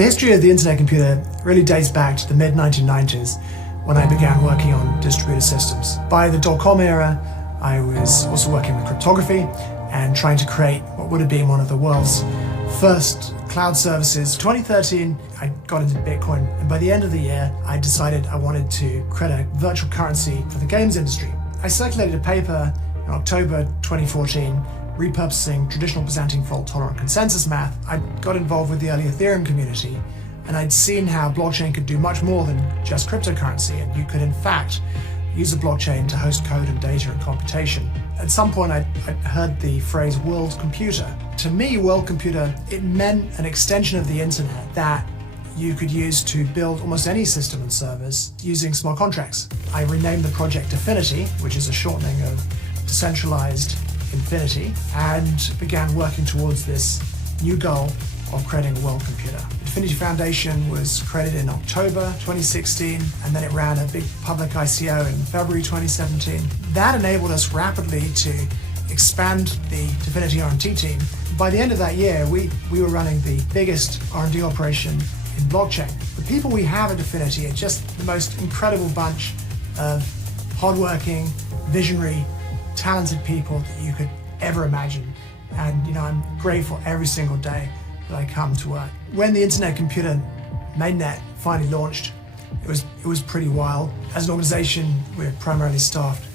The history of the internet computer really dates back to the mid-1990s when I began working on distributed systems. By the dot-com era, I was also working with cryptography and trying to create what would have been one of the world's first cloud services. 2013, I got into Bitcoin, and by the end of the year, I decided I wanted to create a virtual currency for the games industry. I circulated a paper in October 2014 repurposing traditional Byzantine fault-tolerant consensus math. I got involved with the early Ethereum community, and I'd seen how blockchain could do much more than just cryptocurrency, and you could in fact use a blockchain to host code and data and computation. At some point I'd heard the phrase world computer. To me, world computer, it meant an extension of the internet that you could use to build almost any system and service using smart contracts. I renamed the project Affinity, which is a shortening of decentralized infinity, and began working towards this new goal of creating a world computer. The Affinity Foundation was created in October 2016, and then it ran a big public ICO in February 2017. That enabled us rapidly to expand the Affinity R&D team. By the end of that year, we were running the biggest R&D operation in blockchain. The people we have at Affinity are just the most incredible bunch of hardworking, visionary, talented people that you could ever imagine. And I'm grateful every single day that I come to work. When the internet computer mainnet finally launched, it was pretty wild. As an organization, we're primarily staffed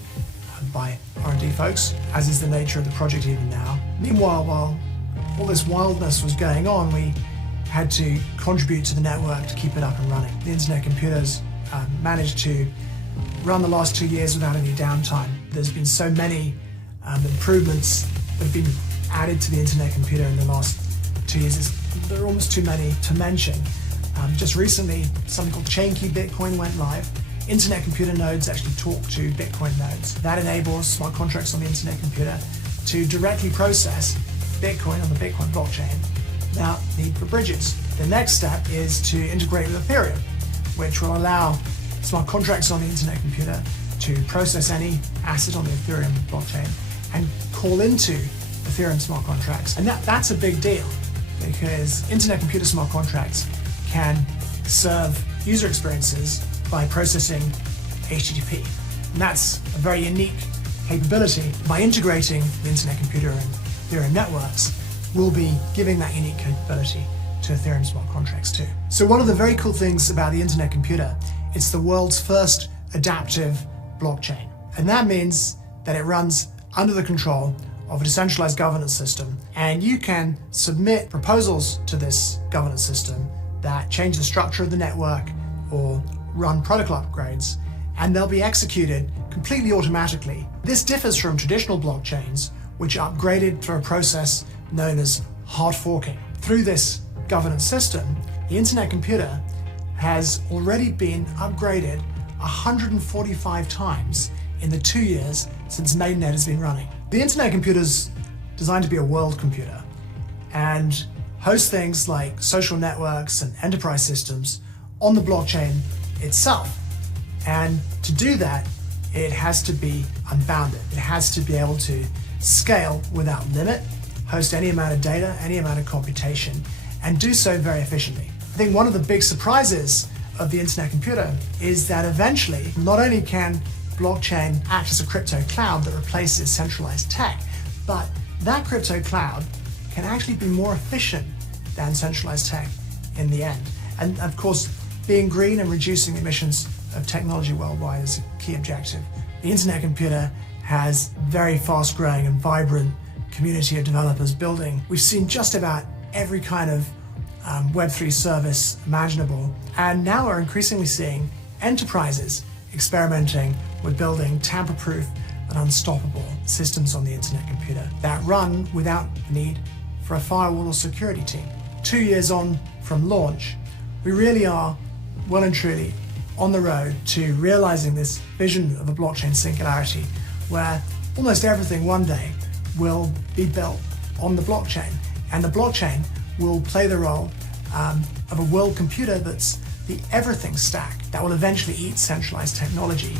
by R&D folks, as is the nature of the project even now. Meanwhile, while all this wildness was going on, we had to contribute to the network to keep it up and running. The internet computers managed to run the last 2 years without any downtime. There's been so many improvements that have been added to the internet computer in the last 2 years. There are almost too many to mention. Just recently, something called Chainkey Bitcoin went live. Internet computer nodes actually talk to Bitcoin nodes. That enables smart contracts on the internet computer to directly process Bitcoin on the Bitcoin blockchain without need for bridges. The next step is to integrate with Ethereum, which will allow smart contracts on the internet computer to process any asset on the Ethereum blockchain and call into Ethereum smart contracts. And that's a big deal, because internet computer smart contracts can serve user experiences by processing HTTP. And that's a very unique capability. By integrating the internet computer and Ethereum networks, we'll be giving that unique capability to Ethereum smart contracts too. So one of the very cool things about the internet computer, it's the world's first adaptive blockchain. And that means that it runs under the control of a decentralized governance system, and you can submit proposals to this governance system that change the structure of the network or run protocol upgrades, and they'll be executed completely automatically. This differs from traditional blockchains, which are upgraded through a process known as hard forking. Through this governance system, the internet computer has already been upgraded 145 times in the 2 years since mainnet has been running. The internet computer is designed to be a world computer and host things like social networks and enterprise systems on the blockchain itself. And to do that, it has to be unbounded. It has to be able to scale without limit, host any amount of data, any amount of computation, and do so very efficiently. I think one of the big surprises of the internet computer is that eventually, not only can blockchain act as a crypto cloud that replaces centralized tech, but that crypto cloud can actually be more efficient than centralized tech in the end. And of course, being green and reducing emissions of technology worldwide is a key objective. The internet computer has very fast growing and vibrant community of developers building. We've seen just about every kind of Web3 service imaginable, and now we're increasingly seeing enterprises experimenting with building tamper-proof and unstoppable systems on the internet computer that run without the need for a firewall or security team. 2 years on from launch, we really are well and truly on the road to realizing this vision of a blockchain singularity, where almost everything one day will be built on the blockchain, and the blockchain will play the role of a world computer that's the everything stack that will eventually eat centralized technology.